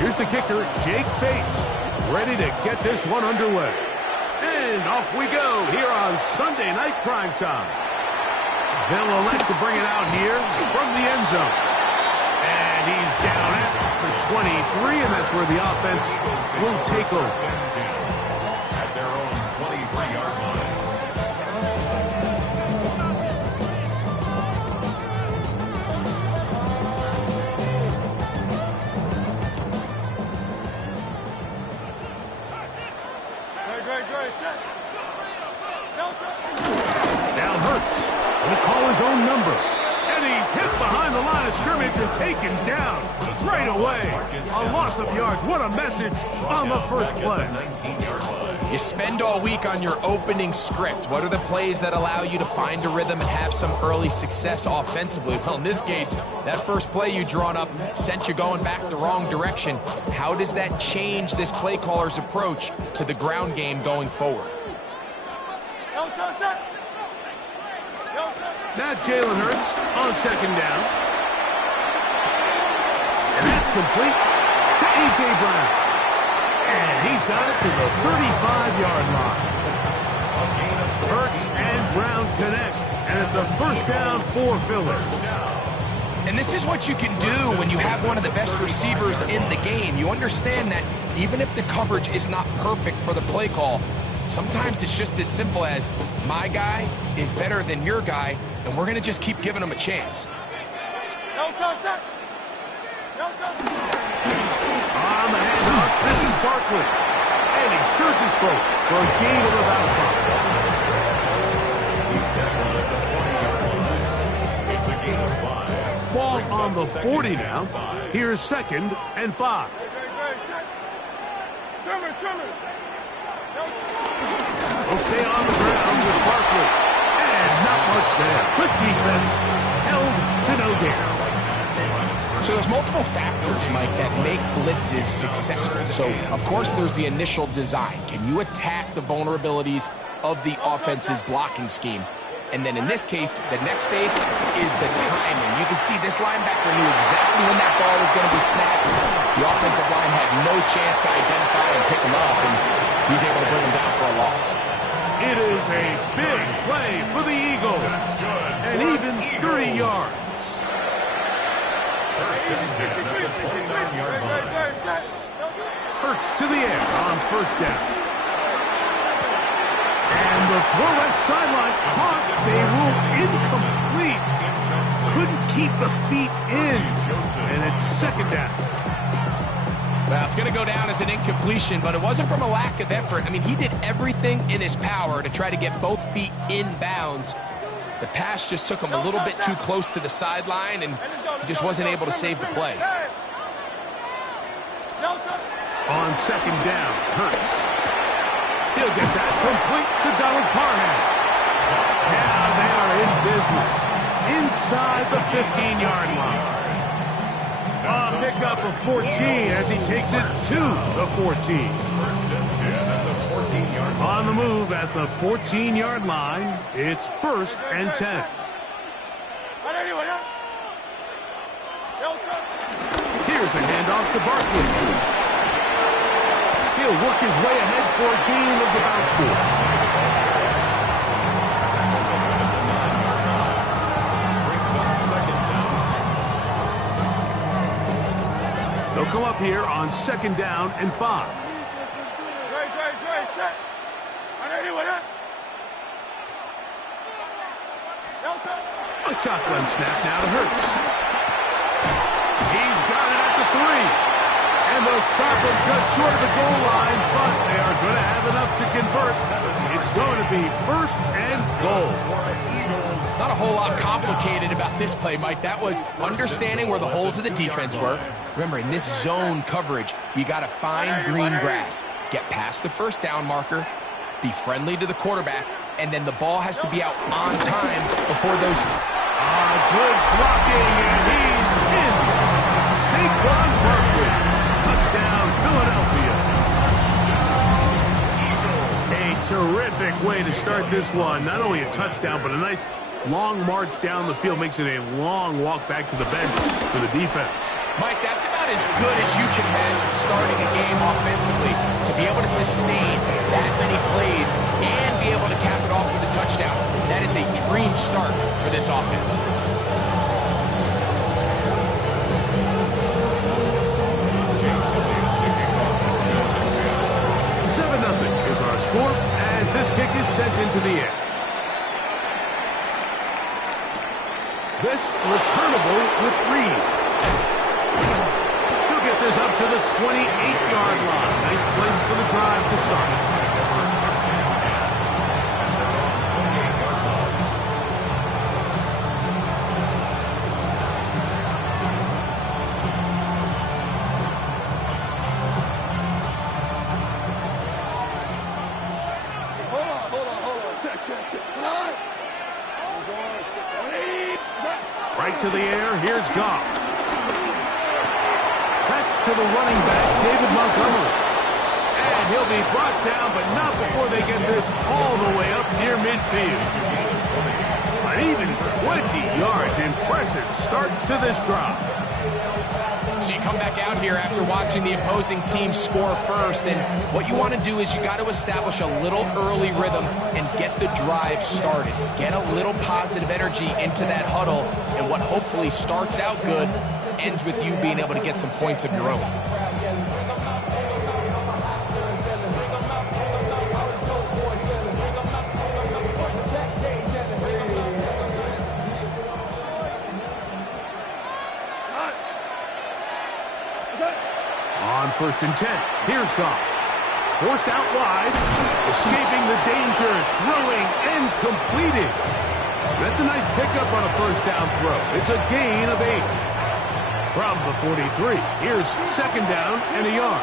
Here's the kicker, Jake Bates, ready to get this one underway. And off we go here on Sunday Night Primetime. They'll elect to bring it out here from the end zone. And he's down at the 23, and that's where the offense will take over. At their own 23-yard line. Now Hurts, going to call his own number. And he's hit behind the line of scrimmage and taken down right away. A loss of yards. What a message on the first play. You spend all week on your opening script. What are the plays that allow you to find a rhythm and have some early success offensively? Well, in this case, that first play you drawn up sent you going back the wrong direction. How does that change this play caller's approach to the ground game going forward? Now Jalen Hurts on second down. And that's complete to A.J. Brown. And he's got it to the 35-yard line. Hurts and Brown connect. And it's a first down for Phillies. And this is what you can do when you have one of the best receivers in the game. You understand that even if the coverage is not perfect for the play call, sometimes it's just as simple as my guy is better than your guy, and we're going to just keep giving him a chance. On the handoff, this is Barkley. And he surges forward for a gain of about 5. He's tackled at the 40-yard line. It's a gain of 5. Ball on the 40 now. Here's 2nd and 5. He'll stay on the ground with Barkley. And not much there. Quick defense. Held to no gain. So there's multiple factors, Mike, that make blitzes successful. So, of course, there's the initial design. Can you attack the vulnerabilities of the offense's blocking scheme? And then in this case, the next phase is the timing. You can see this linebacker knew exactly when that ball was going to be snapped. The offensive line had no chance to identify and pick him up, and he's able to bring him down for a loss. It is a big play for the Eagles. And even 30 yards. First and 10 at the 29-yard line. Hurts to the air on first down. And the throw left sideline caught. They rule incomplete. Couldn't keep the feet in. And it's 2nd down. Well, it's going to go down as an incompletion, but it wasn't from a lack of effort. I mean, he did everything in his power to try to get both feet in bounds. The pass just took him a little bit too close to the sideline, and he just wasn't able to save the play. On 2nd down, Hurts. He'll get that complete to Donald Parham. Now they are in business. Inside the 15-yard line. A pickup of 14 as he takes it to the 14. First and 10 at the 14-yard line. On the move at the 14-yard line, it's 1st and 10. Here's a handoff to Barkley. He'll work his way ahead for a gain of about 4. They'll come up here on 2nd down and 5. A shotgun snap now to Hurts. He's got it at the 3. And they'll stop him just short of the goal line, but they are going to have enough to convert. It's going to be 1st and goal. Not a whole lot complicated about this play, Mike. That was understanding where the holes of the defense were. Remember, in this zone coverage, you got to find green grass. Get past the first down marker, be friendly to the quarterback, and then the ball has to be out on time before those... Good blocking, and he's in. Saquon Barkley. Touchdown, Philadelphia. A terrific way to start this one. Not only a touchdown, but a nice long march down the field makes it a long walk back to the bench for the defense. Mike, that's about as good as you can imagine starting a game offensively. To be able to sustain that many plays and be able to cap it off with a touchdown, that is a dream start for this offense. 7-0 is our score as this kick is sent into the air. This returnable with Reed. He'll get this up to the 28-yard line. Nice place for the drive to start. Right to the air, here's Goff. That's to the running back, David Montgomery. And he'll be brought down, but not before they get this all the way up near midfield. An even 20 yards. Impressive start to this drive. So you come back out here after watching the opposing team score first, and what you want to do is you got to establish a little early rhythm and get the drive started. Get a little positive energy into that huddle, and what hopefully starts out good ends with you being able to get some points of your own. On 1st and 10, here's Goff. Forced out wide, escaping the danger, throwing and completing. That's a nice pickup on a first down throw. It's a gain of 8. From the 43, here's 2nd down and a yard.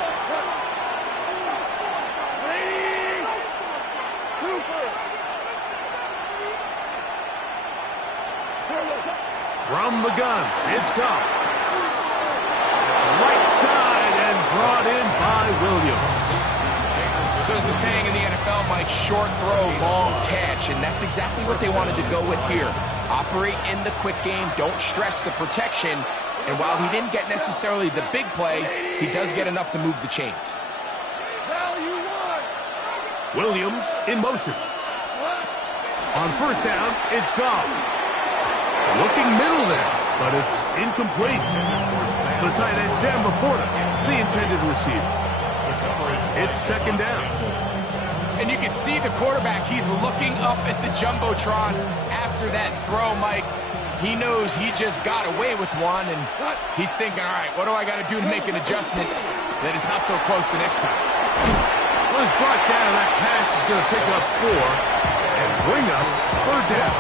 From the gun, it's Goff. Right side and brought in by Williams. So there's a saying in the NFL, Mike, short throw, long catch, and that's exactly what they wanted to go with here. Operate in the quick game, don't stress the protection, and while he didn't get necessarily the big play, he does get enough to move the chains. Williams in motion. On 1st down, it's Goff. Looking middle there, but it's incomplete. The tight end, Sam Laporta, the intended receiver. It's 2nd down. And you can see the quarterback, he's looking up at the Jumbotron after that throw, Mike. He knows he just got away with one, and he's thinking, all right, what do I got to do to make an adjustment that it's not so close the next time? Well, he's brought down. That pass is going to pick up 4 and bring up 3rd down.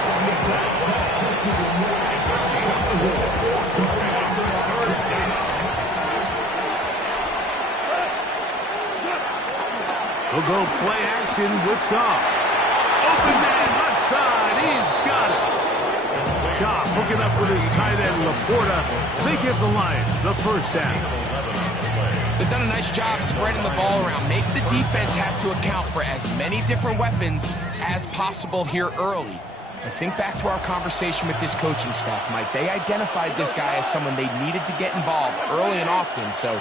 He'll go play action with Goff. Open man, left side. He's got it. Goff hooking up with his tight end, Laporta. And they give the Lions a 1st down. They've done a nice job spreading the ball around. Make the defense have to account for as many different weapons as possible here early. I think back to our conversation with this coaching staff, Mike. They identified this guy as someone they needed to get involved early and often, so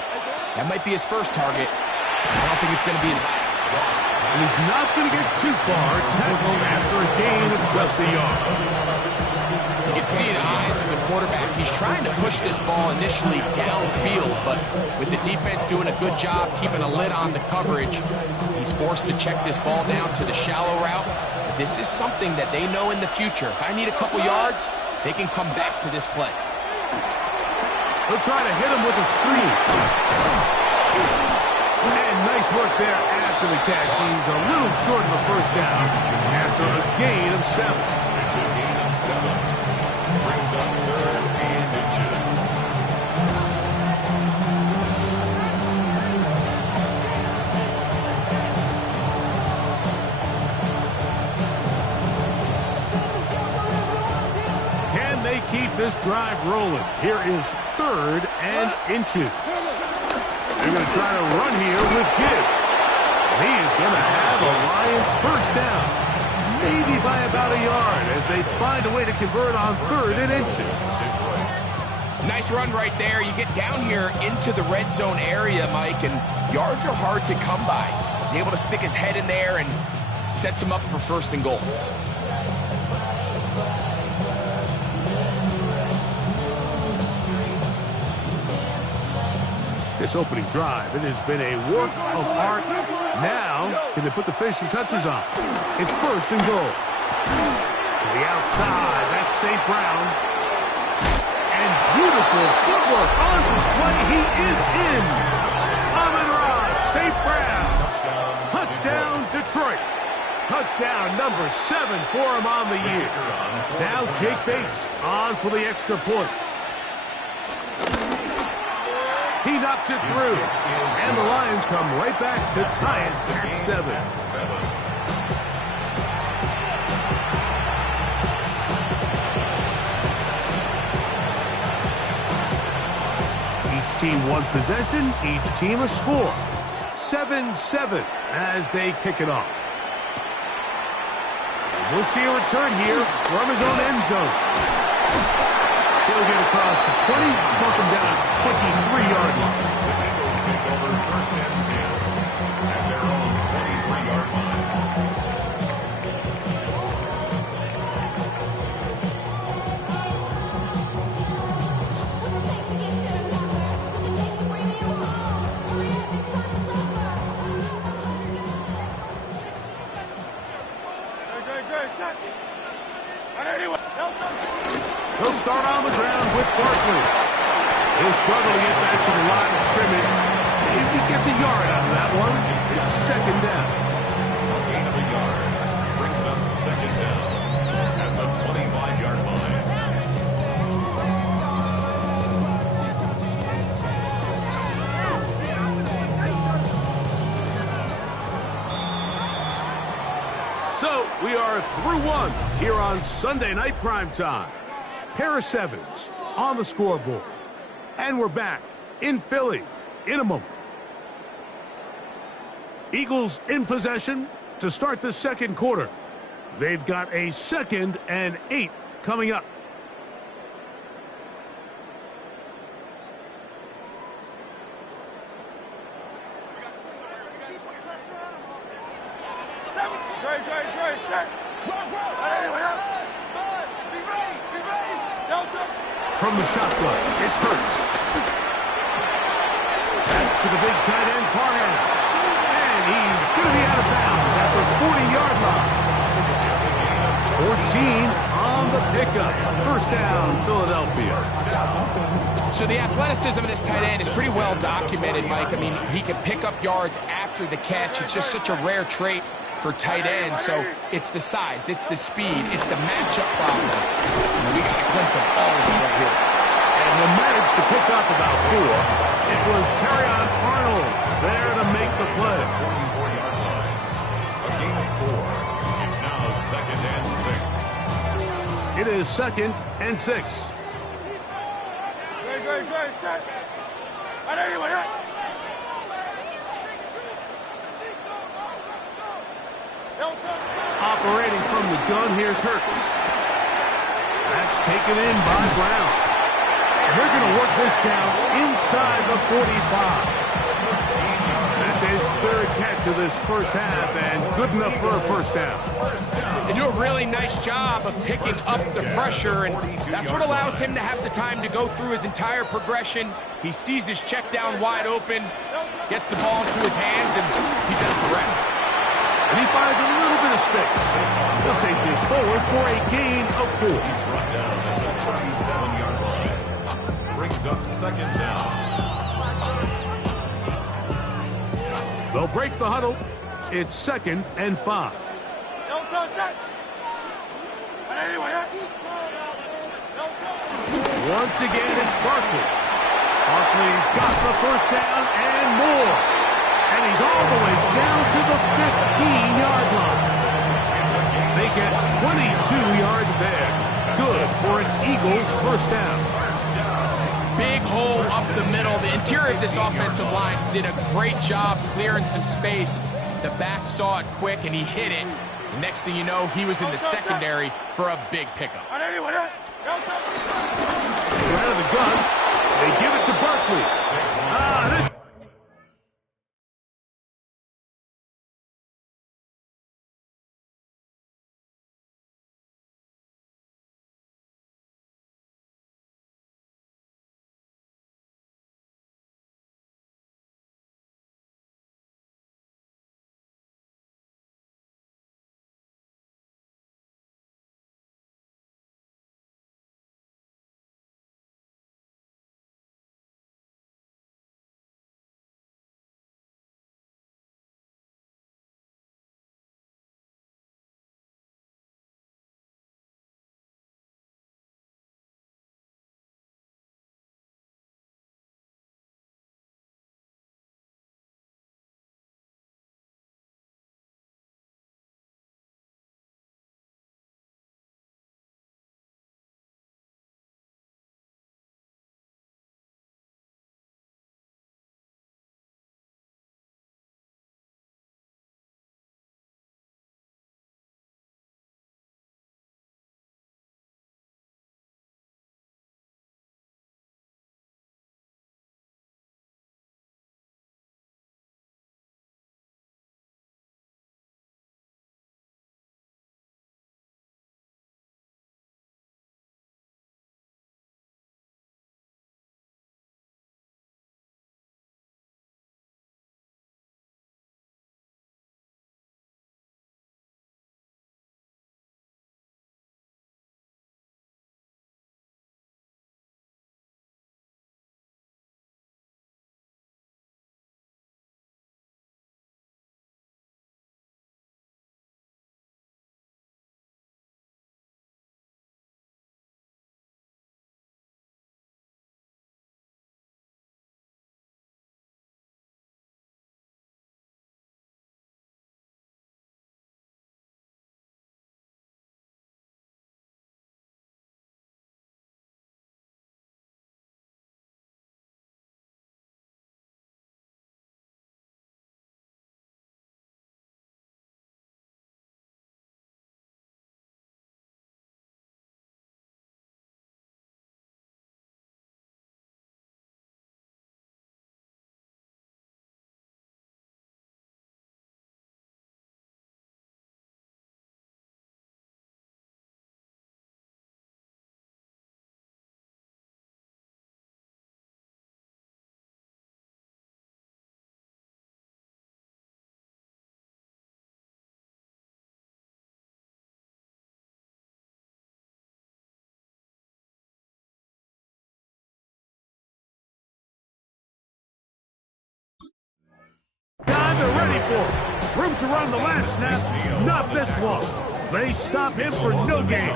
that might be his first target. I don't think it's going to be his last. And he's not going to get too far. Tackled after a gain of just a yard. You can see the eyes of the quarterback. He's trying to push this ball initially downfield, but with the defense doing a good job keeping a lid on the coverage, he's forced to check this ball down to the shallow route. This is something that they know in the future. If I need a couple yards, they can come back to this play. They'll try to hit him with a screen. And nice work there after the catch. He's a little short of the 1st down after a gain of 7. It's a gain of 7. Brings up 3rd and inches. Can they keep this drive rolling? Here is 3rd and inches. They're going to try to run here with Gibbs. He is going to have a Lions 1st down. maybe by about a yard as they find a way to convert on 3rd and inches. Nice run right there. You get down here into the red zone area, Mike, and yards are hard to come by. He's able to stick his head in there and sets him up for 1st and goal. This opening drive, it has been a work of art. Now, can they put the finishing touches on? It's 1st and goal. To the outside, that's St. Brown. And beautiful footwork on display. He is in. Amon-Ra, St. Brown. Touchdown, Detroit. Touchdown number 7 for him on the year. Now Jake Bates on for the extra point. He knocks it through, and the Lions come right back to tie it at 7. Each team one possession, each team a score. 7-7 as they kick it off. We'll see a return here from his own end zone. He'll get across the 20, mark him down at the 23-yard line. The Eagles take over 1st and 10 at their own 23-yard line. He'll start on the ground with Barkley. He'll struggle to get back to the line of scrimmage. If he gets a yard out of that one, it's 2nd down. Gain of a yard brings up 2nd down at the 25-yard line. So we are through 1 here on Sunday Night Primetime. Pair of 7s on the scoreboard. And we're back in Philly in a moment. Eagles in possession to start the 2nd quarter. They've got a 2nd and 8 coming up. From the shotgun, it's Hurts. Back to the big tight end, Parham. And he's going to be out of bounds at the 40-yard line. 14 on the pickup. 1st down, Philadelphia. So the athleticism of this tight end is pretty well documented, Mike. I mean, he can pick up yards after the catch. It's just such a rare trait for tight ends. So it's the size, it's the speed, it's the matchup problem. We got a glimpse of all of this right here. And he'll manage to pick up about 4. It was Terrion Arnold there to make the play. 44-yard line. A gain of 4. It's now 2nd and 6. It is 2nd and 6. Operating from the gun, here's Hurts. That's taken in by Brown. And they're going to work this down inside the 45. That's his 3rd catch of this 1st half, and good enough for a 1st down. They do a really nice job of picking up the pressure, and that's what allows him to have the time to go through his entire progression. He sees his check down wide open, gets the ball into his hands, and he does the rest. And he finds a little bit of space. He'll take this forward for a gain of 4. He's brought down at the 37-yard line. Brings up 2nd down. They'll break the huddle. It's 2nd and 5. Once again, it's Barkley. Barkley's got the 1st down and more. And he's all the way down to the 15-yard line. They get 22 yards there. Good for an Eagles 1st down. Big hole up the middle. The interior of this offensive line did a great job clearing some space. The back saw it quick, and he hit it. And next thing you know, he was in the secondary for a big pickup. Out of the gun, they give it to Barkley. This time they're ready for it. Room to run the last snap. Not this one. They stop him for no gain.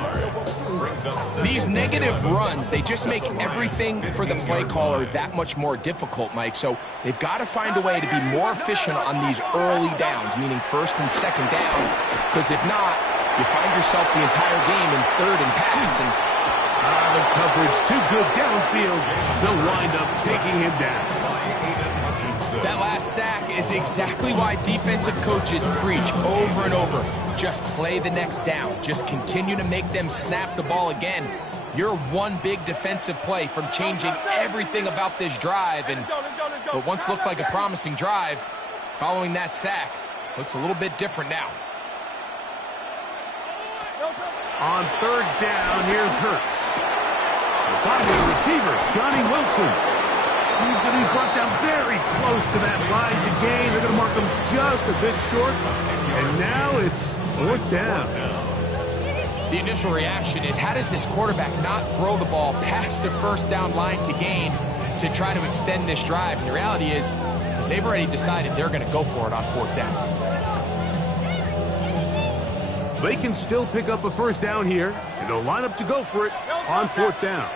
These negative runs, they just make everything for the play caller that much more difficult, Mike. So they've got to find a way to be more efficient on these early downs, meaning first and second down, because if not, you find yourself the entire game in third and pass. And the coverage too good downfield. They'll wind up taking him down. that last sack is exactly why defensive coaches preach over and over. Just play the next down. Just continue to make them snap the ball again. You're one big defensive play from changing everything about this drive. And what once looked like a promising drive, following that sack, looks a little bit different now. On third down, here's Hurts. Finding the receiver, Johnny Wilson. He's going to be brought down very close to that line to gain. They're going to mark him just a bit short. And now it's fourth down. The initial reaction is, how does this quarterback not throw the ball past the first down line to gain to try to extend this drive? And the reality is, because they've already decided they're going to go for it on fourth down. They can still pick up a first down here, and they'll line up to go for it on fourth down.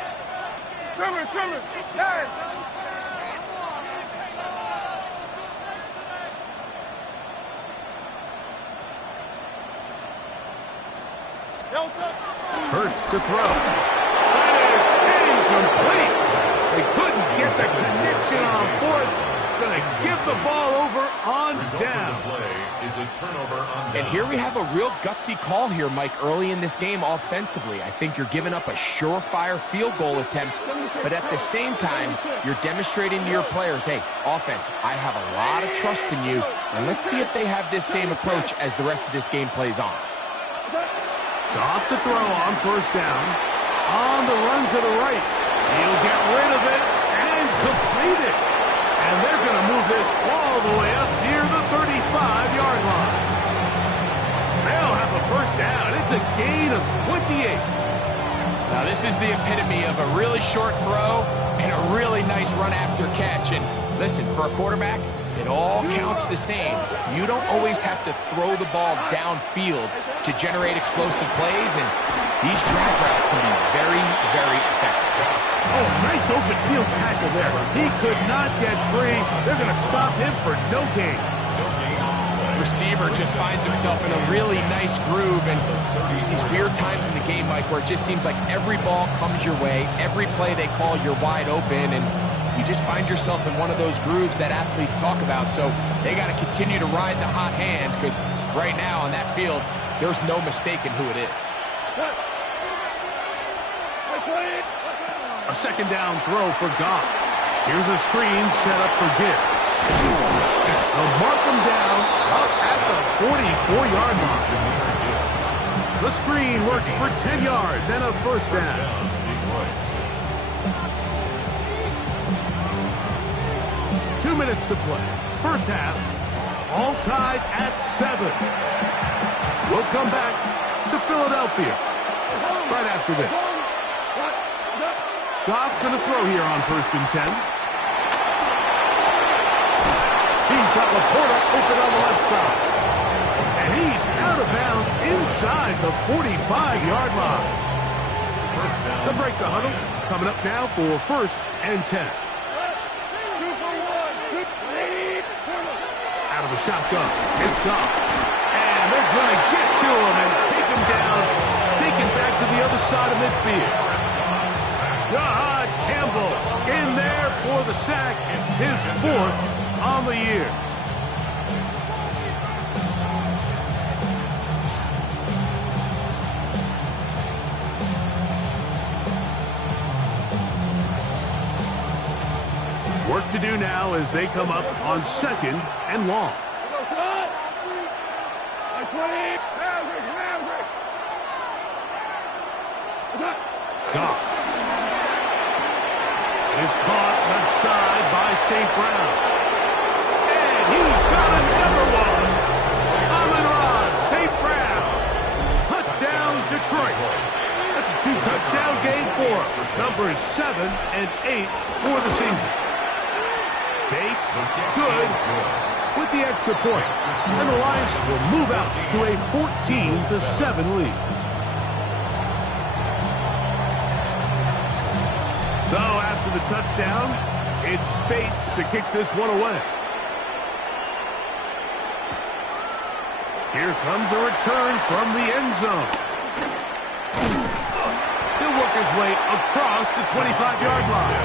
Hurts to throw. That is incomplete. They couldn't get the connection on fourth. going to give the ball over on Result of down. the play is a turnover on down. And here we have a real gutsy call here, Mike, early in this game offensively. I think you're giving up a surefire field goal attempt, but at the same time, you're demonstrating to your players, hey, offense, I have a lot of trust in you, and let's see if they have this same approach as the rest of this game plays on. Off to throw on first down. On the run to the right. He'll get rid of it and complete it. And they're going to move this all the way up near the 35-yard line. They'll have a first down. It's a gain of 28. Now, this is the epitome of a really short throw and a really nice run after catch. And listen, for a quarterback, it all counts the same. You don't always have to throw the ball downfield to generate explosive plays, and these drag routes can be very, very effective. Oh, nice open field tackle there. He could not get free. They're going to stop him for no gain. Receiver just finds himself in a really nice groove, and there's these weird times in the game, Mike, where it just seems like every ball comes your way, every play they call, you're wide open, and you just find yourself in one of those grooves that athletes talk about. So they got to continue to ride the hot hand, because right now on that field, there's no mistaking who it is. A second down throw for Goff. Here's a screen set up for Gibbs. They'll mark him down up at the 44-yard line. The screen works for 10 yards and a first down. 2 minutes to play. First half, all tied at 7. We'll come back to Philadelphia right after this. Goff going to throw here on first and 10. He's got Laporta open on the left side. And he's out of bounds inside the 45-yard line. They'll break the huddle. Coming up now for first and 10. Out of the shotgun. It's Goff. And they're going to get to him and take him down. Take him back to the other side of midfield. God, Campbell in there for the sack. His 4th on the year. Work to do now as they come up on second and long. Goff is caught left side by St. Brown. And he's got another one. Amon-Ra, St. Brown. Touchdown, Detroit. That's a 2-touchdown game for him. Numbers 7 and 8 for the season. Bates, good with the extra point. And the Lions will move out to a 14-7 lead. So after the touchdown, it's Bates to kick this one away. Here comes a return from the end zone. He'll work his way across the 25-yard line.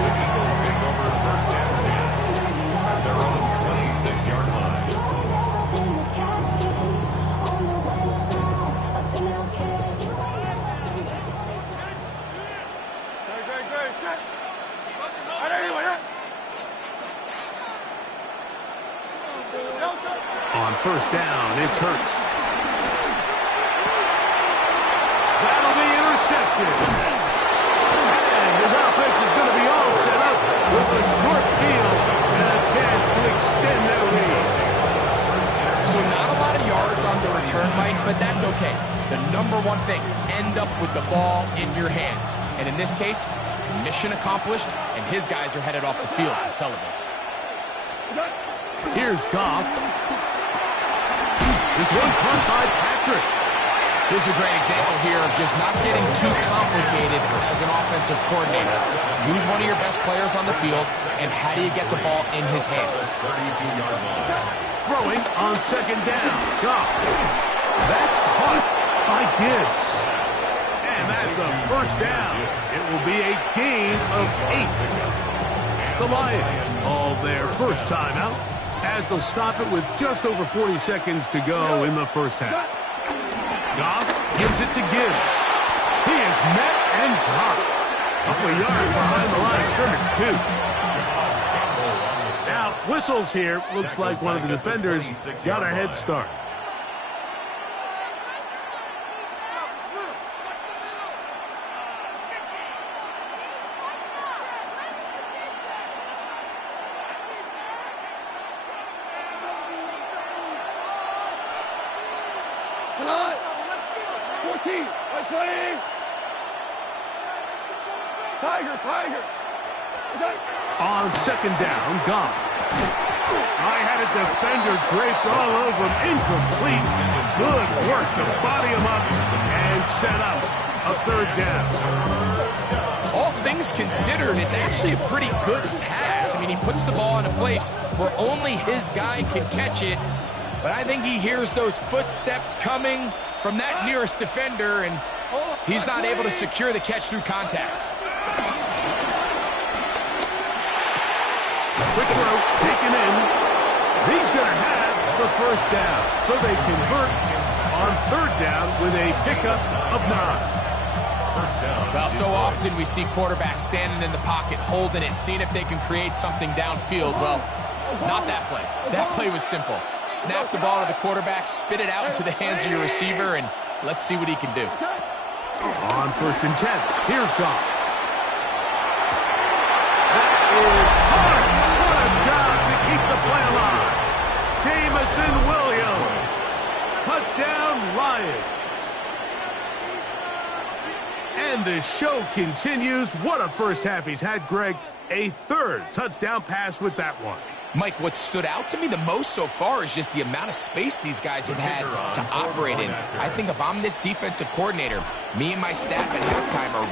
The Eagles take over first and 10 at their own 26-yard line. On first down, it's Hurts. That'll be intercepted. And his offense is going to be all set up with a short field and a chance to extend their lead. So not a lot of yards on the return, Mike, but that's okay. The number one thing, end up with the ball in your hands. And in this case, mission accomplished, and his guys are headed off the field to celebrate. Here's Goff. This one punt by Patrick. This is a great example here of just not getting too complicated as an offensive coordinator. Who's one of your best players on the field, and how do you get the ball in his hands? 32-yard line. Throwing on second down. Goff. That's caught by Gibbs. And that's a first down. It will be a gain of 8. The Lions call their first timeout as they'll stop it with just over 40 seconds to go in the first half. Goff gives it to Gibbs. He is met and dropped. A couple of yards behind the line of scrimmage, too. Now, whistles here. Looks like one of the defenders got a head start. On second down, Goff. I had a defender draped all over him. Incomplete. Good work to body him up and set up a third down. All things considered, it's actually a pretty good pass. I mean, he puts the ball in a place where only his guy can catch it. But I think he hears those footsteps coming from that nearest defender, and he's not able to secure the catch through contact. Quick throw, taken in. He's going to have the first down. So they convert on third down with a pickup of Nas. First down. Well, so often we see quarterbacks standing in the pocket, holding it, seeing if they can create something downfield. Well, not that play. That play was simple. Snap the ball to the quarterback, spit it out into the hands of your receiver, and let's see what he can do. On first and 10, here's Goff. That is hard. What a job to keep the play alive. Jamison Williams. Touchdown, Lions. And the show continues. What a first half he's had, Greg. A third touchdown pass with that one. Mike, what stood out to me the most so far is just the amount of space these guys have had to operate in. I think if I'm this defensive coordinator, me and my staff at halftime are